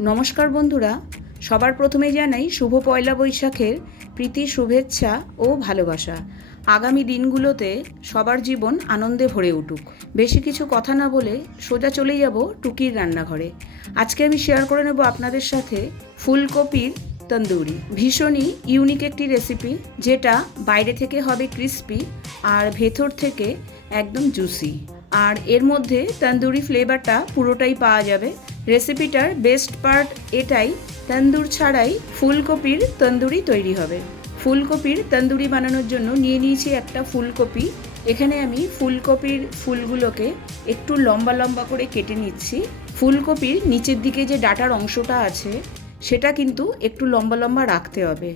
নমস্কার বন্ধুরা, সবার প্রথমে জানাই শুভ পয়লা বৈশাখের প্রীতি, শুভেচ্ছা ও ভালোবাসা। আগামী দিনগুলোতে সবার জীবন আনন্দে ভরে উঠুক। বেশি কিছু কথা না বলে সোজা চলে যাব টুকির রান্নাঘরে। আজকে আমি শেয়ার করে নেব আপনাদের সাথে ফুলকপির তন্দুরি। ভীষণই ইউনিক একটি রেসিপি যেটা বাইরে থেকে হবে ক্রিস্পি আর ভেতর থেকে একদম জুসি আর এর মধ্যে তন্দুরি ফ্লেভারটা পুরোটাই পাওয়া যাবে। রেসিপিটার বেস্ট পার্ট এটাই, তন্দুর ছাড়াই ফুলকপির তন্দুরি তৈরি হবে। ফুলকপির তন্দুরি বানানোর জন্য নিয়ে নিয়েছি একটা ফুলকপি। এখানে আমি ফুলকপির ফুলগুলোকে একটু লম্বা লম্বা করে কেটে নিচ্ছি। ফুলকপির নিচের দিকে যে ডাটার অংশটা আছে, সেটা কিন্তু একটু লম্বা লম্বা রাখতে হবে।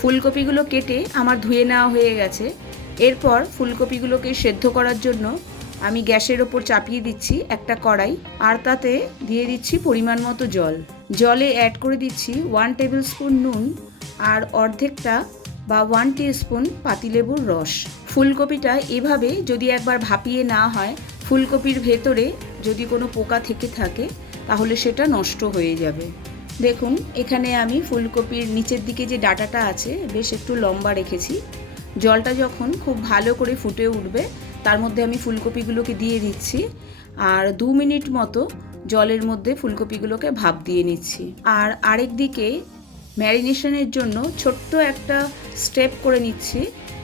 ফুলকপিগুলো কেটে আমার ধুয়ে নেওয়া হয়ে গেছে। এরপর ফুলকপিগুলোকে সেদ্ধ করার জন্য আমি গ্যাসের ওপর চাপিয়ে দিচ্ছি একটা কড়াই, আর তাতে দিয়ে দিচ্ছি পরিমাণ মতো জল। জলে অ্যাড করে দিচ্ছি ওয়ান টেবিল স্পুন নুন আর অর্ধেকটা বা ওয়ান স্পুন পাতিলেবুর রস। ফুলকপিটা এভাবে যদি একবার ভাপিয়ে না হয়, ফুলকপির ভেতরে যদি কোনো পোকা থেকে থাকে, তাহলে সেটা নষ্ট হয়ে যাবে। দেখুন, এখানে আমি ফুলকপির নিচের দিকে যে ডাটাটা আছে, বেশ একটু লম্বা রেখেছি। জলটা যখন খুব ভালো করে ফুটে উঠবে, তার মধ্যে আমি ফুলকপিগুলোকে দিয়ে দিচ্ছি। আর দু মিনিট মতো জলের মধ্যে ফুলকপিগুলোকে ভাপ দিয়ে নিচ্ছি। আর আরেক দিকে ম্যারিনেশনের জন্য ছোট্ট একটা স্টেপ করে নিচ্ছি।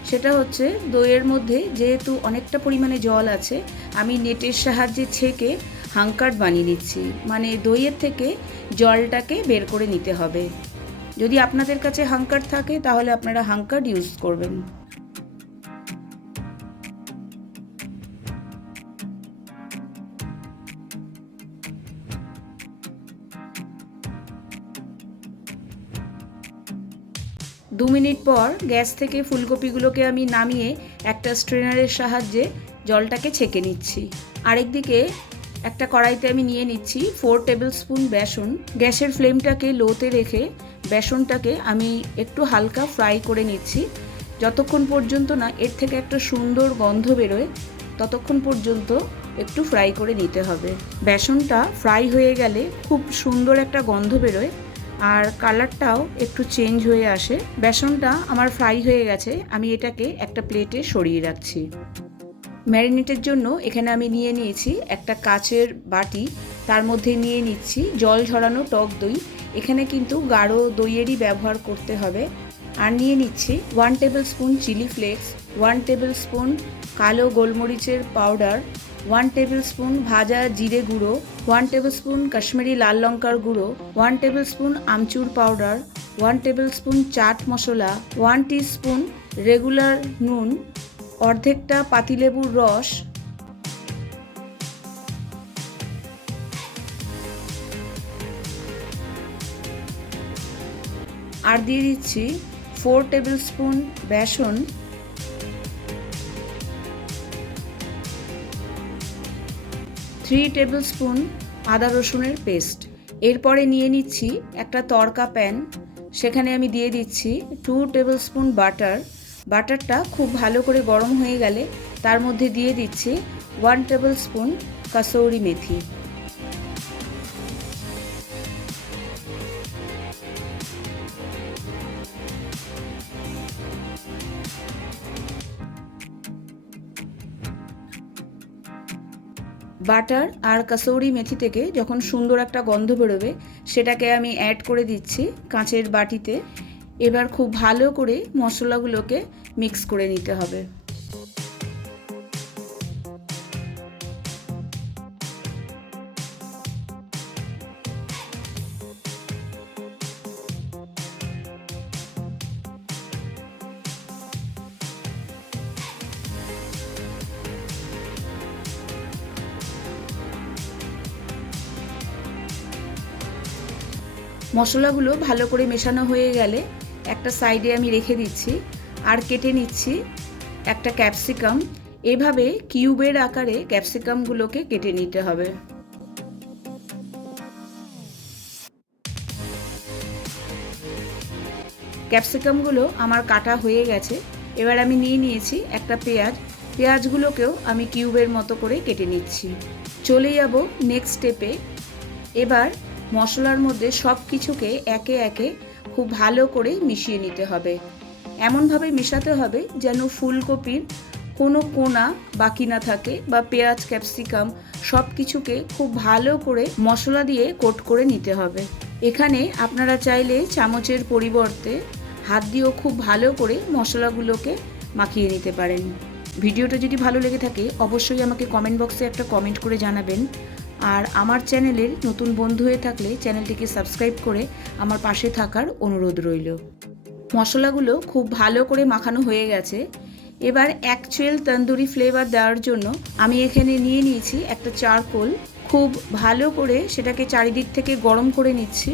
সেটা হচ্ছে দইয়ের মধ্যে যেহেতু অনেকটা পরিমাণে জল আছে, আমি নেটের সাহায্যে ছেঁকে হাঙ্কার বানিয়ে নিচ্ছি মানে দইয়ের থেকে জলটাকে বের করে নিতে হবে। যদি আপনাদের কাছে হাঙ্কার থাকে, তাহলে আপনারা হাঙ্কার ইউজ করবেন। দু মিনিট পর গ্যাস থেকে ফুলকপিগুলোকে আমি নামিয়ে একটা স্ট্রেনারের সাহায্যে জলটাকে ছেঁকে নিচ্ছি। আরেকদিকে একটা কড়াইতে আমি নিয়ে নিচ্ছি ফোর টেবিল স্পুন বেসন। গ্যাসের ফ্লেমটাকে লোতে রেখে বেসনটাকে আমি একটু হালকা ফ্রাই করে নিচ্ছি। যতক্ষণ পর্যন্ত না এর থেকে একটা সুন্দর গন্ধ বেরোয়, ততক্ষণ পর্যন্ত একটু ফ্রাই করে নিতে হবে। বেসনটা ফ্রাই হয়ে গেলে খুব সুন্দর একটা গন্ধ বেরোয় আর কালারটাও একটু চেঞ্জ হয়ে আসে। বেসনটা আমার ফ্রাই হয়ে গেছে, আমি এটাকে একটা প্লেটে সরিয়ে রাখছি। ম্যারিনেটের জন্য এখানে আমি নিয়ে নিয়েছি একটা কাচের বাটি, তার মধ্যে নিয়ে নিচ্ছি জল ঝরানো টক দই। এখানে কিন্তু গাঢ় দইয়েরই ব্যবহার করতে হবে। আর নিয়ে নিচ্ছি one table spoon chilli flakes one table spoon কালো গোলমরিচের পাউডার ওয়ান টেবিল স্পুন ভাজা জিরে গুঁড়ো ওয়ান টেবিল স্পুন কাশ্মীরি লাল লঙ্কার গুঁড়ো one table spoon amchur powder one table spoon chaat masala one tea spoon regular নুন অর্ধেকটা পাতিলেবুর রস। আর দিয়ে দিচ্ছি four table spoon besan. Three table spoon আদা রসুনের পেস্ট এরপরে নিয়ে নিচ্ছি একটা তড়কা প্যান সেখানে আমি দিয়ে দিচ্ছি টু টেবিল স্পুন বাটার বাটারটা খুব ভালো করে গরম হয়ে গেলে তার মধ্যে দিয়ে দিচ্ছি one table spoon kasuri methi. Butter আর কাসৌরি মেথি থেকে যখন সুন্দর একটা গন্ধ বেরোবে, সেটাকে আমি অ্যাড করে দিচ্ছি কাঁচের বাটিতে। এবার খুব ভালো করে মশলাগুলোকে মিক্স করে নিতে হবে। মশলাগুলো ভালো করে মেশানো হয়ে গেলে একটা সাইডে আমি রেখে দিচ্ছি আর কেটে নিচ্ছি একটা ক্যাপসিকাম। এভাবে কিউবের আকারে ক্যাপসিকামগুলোকে কেটে নিতে হবে। ক্যাপসিকামগুলো আমার কাটা হয়ে গেছে। এবার আমি নিয়ে নিয়েছি একটা পেঁয়াজ। পেঁয়াজগুলোকেও আমি কিউবের মতো করে কেটে নিচ্ছি। চলে যাব নেক্সট স্টেপে এবার মশলার মধ্যে সব কিছুকে একে একে খুব ভালো করে মিশিয়ে নিতে হবে। এমনভাবে মেশাতে হবে যেন ফুলকপির কোনো কোনা বাকি না থাকে বা পেঁয়াজ, ক্যাপসিকাম সব কিছুকে খুব ভালো করে মশলা দিয়ে কোট করে নিতে হবে। এখানে আপনারা চাইলে চামচের পরিবর্তে হাত দিয়েও খুব ভালো করে মশলাগুলোকে মাখিয়ে নিতে পারেন। ভিডিওটা যদি ভালো লেগে থাকে, অবশ্যই আমাকে কমেন্ট বক্সে একটা কমেন্ট করে জানাবেন। আর আমার চ্যানেলের নতুন বন্ধু হয়ে থাকলে চ্যানেলটিকে সাবস্ক্রাইব করে আমার পাশে থাকার অনুরোধ রইল। মশলাগুলো খুব ভালো করে মাখানো হয়ে গেছে। এবার অ্যাকচুয়াল তন্দুরি ফ্লেভার দেওয়ার জন্য আমি এখানে নিয়ে নিয়েছি একটা চারকোল। খুব ভালো করে সেটাকে চারিদিক থেকে গরম করে নিচ্ছি।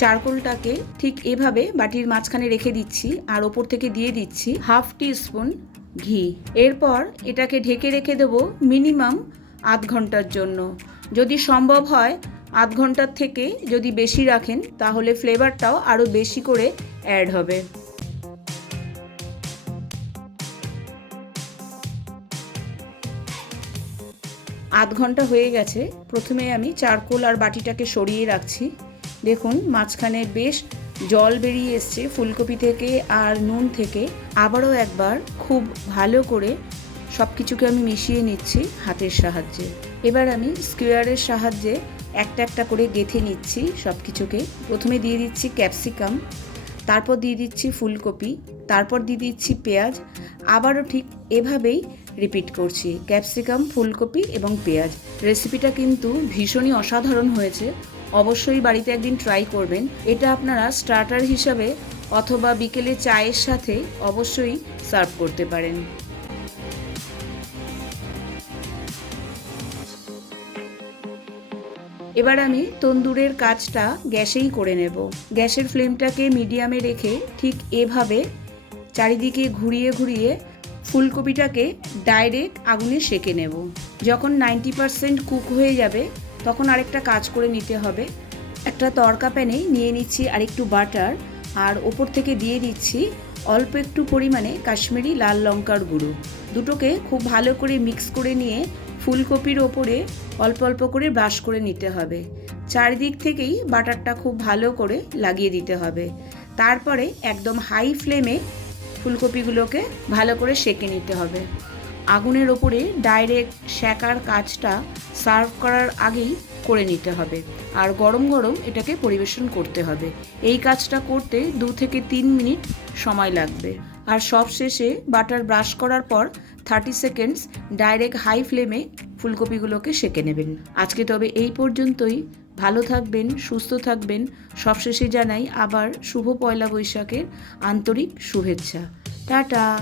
চারকোলটাকে ঠিক এভাবে বাটির মাঝখানে রেখে দিচ্ছি আর ওপর থেকে দিয়ে দিচ্ছি হাফ টি স্পুন ঘি। এরপর এটাকে ঢেকে রেখে দেবো মিনিমাম আধ ঘণ্টার জন্য। যদি সম্ভব হয় আধ ঘণ্টার থেকে যদি বেশি রাখেন, তাহলে ফ্লেভারটাও আরও বেশি করে অ্যাড হবে। আধ ঘণ্টা হয়ে গেছে। প্রথমে আমি চারকোল আর বাটিটাকে সরিয়ে রাখছি। দেখুন মাঝখানে বেশ জল বেরিয়ে এসছে ফুলকপি থেকে আর নুন থেকে। আবারও একবার খুব ভালো করে সব কিছুকে আমি মিশিয়ে নিচ্ছি হাতের সাহায্যে। এবার আমি স্কোয়ারের সাহায্যে একটা একটা করে গেথে নিচ্ছি সব কিছুকে প্রথমে দিয়ে দিচ্ছি ক্যাপসিকাম, তারপর দিয়ে দিচ্ছি ফুলকপি, তারপর দিয়ে দিচ্ছি পেঁয়াজ। আবারও ঠিক এভাবেই রিপিট করছি, ক্যাপসিকাম, ফুলকপি এবং পেঁয়াজ। রেসিপিটা কিন্তু ভীষণই অসাধারণ হয়েছে। অবশ্যই বাড়িতে একদিন ট্রাই করবেন। এটা আপনারা স্টার্টার হিসাবে অথবা বিকেলে চায়ের সাথে অবশ্যই সার্ভ করতে পারেন। এবার আমি তন্দুরের কাজটা গ্যাসেই করে নেব। গ্যাসের ফ্লেমটাকে মিডিয়ামে রেখে ঠিক এভাবে চারিদিকে ঘুরিয়ে ঘুরিয়ে ফুলকপিটাকে ডাইরেক্ট আগুনে সেকে নেব। যখন নাইনটি পারসেন্ট কুক হয়ে যাবে তখন আরেকটা কাজ করে নিতে হবে। একটা তরকা প্যানে নিয়ে নিচ্ছি আরেকটু বাটার আর ওপর থেকে দিয়ে দিচ্ছি অল্প একটু পরিমাণে কাশ্মীরি লাল লঙ্কার গুঁড়ো। দুটোকে খুব ভালো করে মিক্স করে নিয়ে ফুলকপির ওপরে অল্প অল্প করে ব্রাশ করে নিতে হবে। চারিদিক থেকেই বাটারটা খুব ভালো করে লাগিয়ে দিতে হবে। তারপরে একদম হাই ফ্লেমে ফুলকপিগুলোকে ভালো করে সেকে নিতে হবে। আগুনের ওপরে ডাইরেক্ট সেকার কাজটা সার্ভ করার আগেই করে নিতে হবে। আর গরম গরম এটাকে পরিবেশন করতে হবে। এই কাজটা করতে দু থেকে তিন মিনিট সময় লাগবে। আর সব শেষে বাটার ব্রাশ করার পর থার্টি সেকেন্ডস ডাইরেক্ট হাই ফ্লেমে ফুলকপিগুলোকে সেকে নেবেন। আজকে তবে এই পর্যন্তই। ভালো থাকবেন, সুস্থ থাকবেন। সবশেষে জানাই আবার শুভ পয়লা বৈশাখের আন্তরিক শুভেচ্ছা। টাটা!